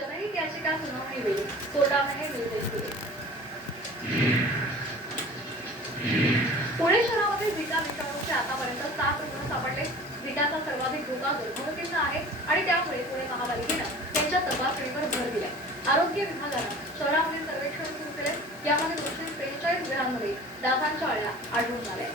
जनहित याचिका सुनावणीवेळी कोर्टाने हे निर्देश दिले. पुणे शहरामध्ये झिका विषाणूचे आतापर्यंत 7 रुग्ण सापडले. झिकाचा सर्वाधिक धोका गर्भवतींना आहे आणि त्यामुळे पुणे महापालिकेनं त्यांच्या तपासणीवर भर दिला. आरोग्य विभागानं शहरामध्ये सर्वेक्षण सुरू केले. यामध्ये 243 घरांमध्ये डासांच्या अळ्या आढळून आल्या.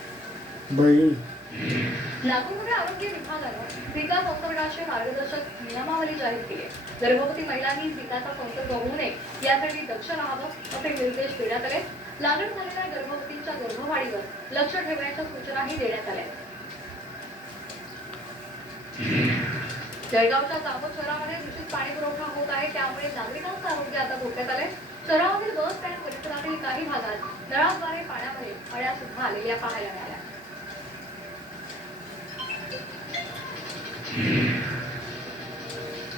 नागपूरमध्ये आरोग्य विभागानं झिका संसर्गाचे मार्गदर्शक नियमावली जाहीर केली. गर्भवती महिलांनी झिकाचा संसर्ग होऊ नये यासाठी दक्ष राहावं असे निर्देश देण्यात आले. लागण झालेल्या गर्भवतींच्या गर्भवाढीवर लक्ष ठेवण्याच्या सूचनाही देण्यात आल्या. जळगावच्या जामोद शहरामध्ये दूषित पाणी पुरवठा होत आहे, त्यामुळे नागरिकांचं आरोग्य आता धोक्यात आलंय. शहरामधील बस स्टँड परिसरातील काही भागात नळाद्वारे पाण्यामध्ये अळ्या सुद्धा आलेल्या पाहायला मिळाल्या.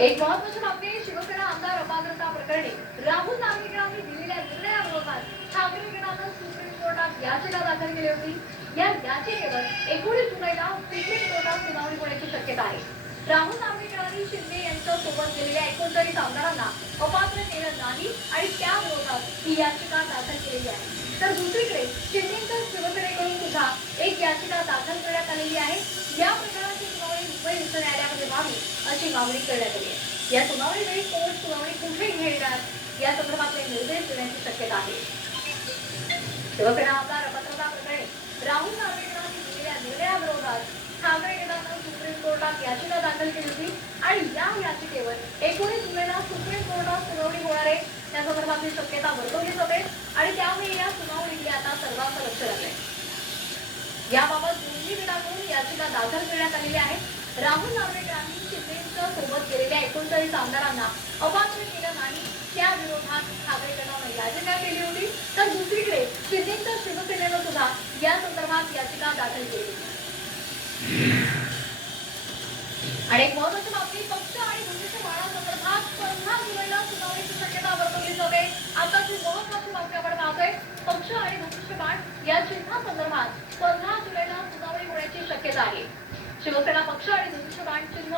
एक महत्त्वाची बातमी. शिवसेना आमदार अपात्रता प्रकरणी राहुल नार्वेकरांनी दिलेल्या निर्णयाविरोधात ठाकरे गटानं सुप्रीम कोर्टात याचिका दाखल केली होती. या याचिकेवर 19 जुलैला सुप्रीम कोर्टात सुनावणी होण्याची शक्यता आहे. राहुल नार्वेकरांनी शिंदे यांच्या सोबत गेलेल्या 39 आमदारांना अपात्र केलं नाही आणि त्याविरोधात ही याचिका दाखल केलेली आहे. तर दुसरीकडे शिंदेच्या शिवसेनेकडून सुद्धा एक याचिका दाखल करण्यात आलेली आहे. या प्रकरणाची सुनावणी मुंबई उच्च न्यायालयामध्ये व्हावी अशी मागणी करण्यात आली आहे. या सुनावणीवेळी कोर्ट सुनावणी कुठे घेणार या संदर्भातले निर्देश देण्याची शक्यता आहे. शिवसेना आमदार अपात्रता प्रकरणी राहुल नार्वेकरांनी दिलेल्या निर्णयाविरोधात ठाकरे गटानं सुप्रीम कोर्टात याचिका दाखल केली होती आणि या याचिकेवर 19 जुलैला सुप्रीम कोर्टात सुनावणी होणार आहे. त्या संदर्भातली शक्यता वर्तवली जाते आणि त्यामुळे या सुनावणीकडे आता सर्वांचं लक्ष लागलंय. याबाबत दोन्ही गटाकडून याचिका दाखल करण्यात आलेली आहे. राहुल नार्वेकरांनी शिंदेच्या सोबत गेलेल्या 39 आमदारांना अपात्र केलं नाही त्याविरोधात ठाकरे गटानं याचिका केली होती. तर दुसरीकडे शिंदेच्या शिवसेनेनं सुद्धा या संदर्भात याचिका दाखल केली. आणि एक महत्त्वाची बातमी. पक्ष आणि धनुष्यबाणासंदर्भात 15 जुलैला सुनावणीची शक्यता वर्तवली जाते. आताची महत्त्वाची बातमी आपण पाहतोय. पक्ष आणि धनुष्यबाण या चिन्हासंदर्भात 15 जुलैला सुनावणी होण्याची शक्यता आहे. शिवसेना पक्ष आणि धनुष्यबाण चिन्ह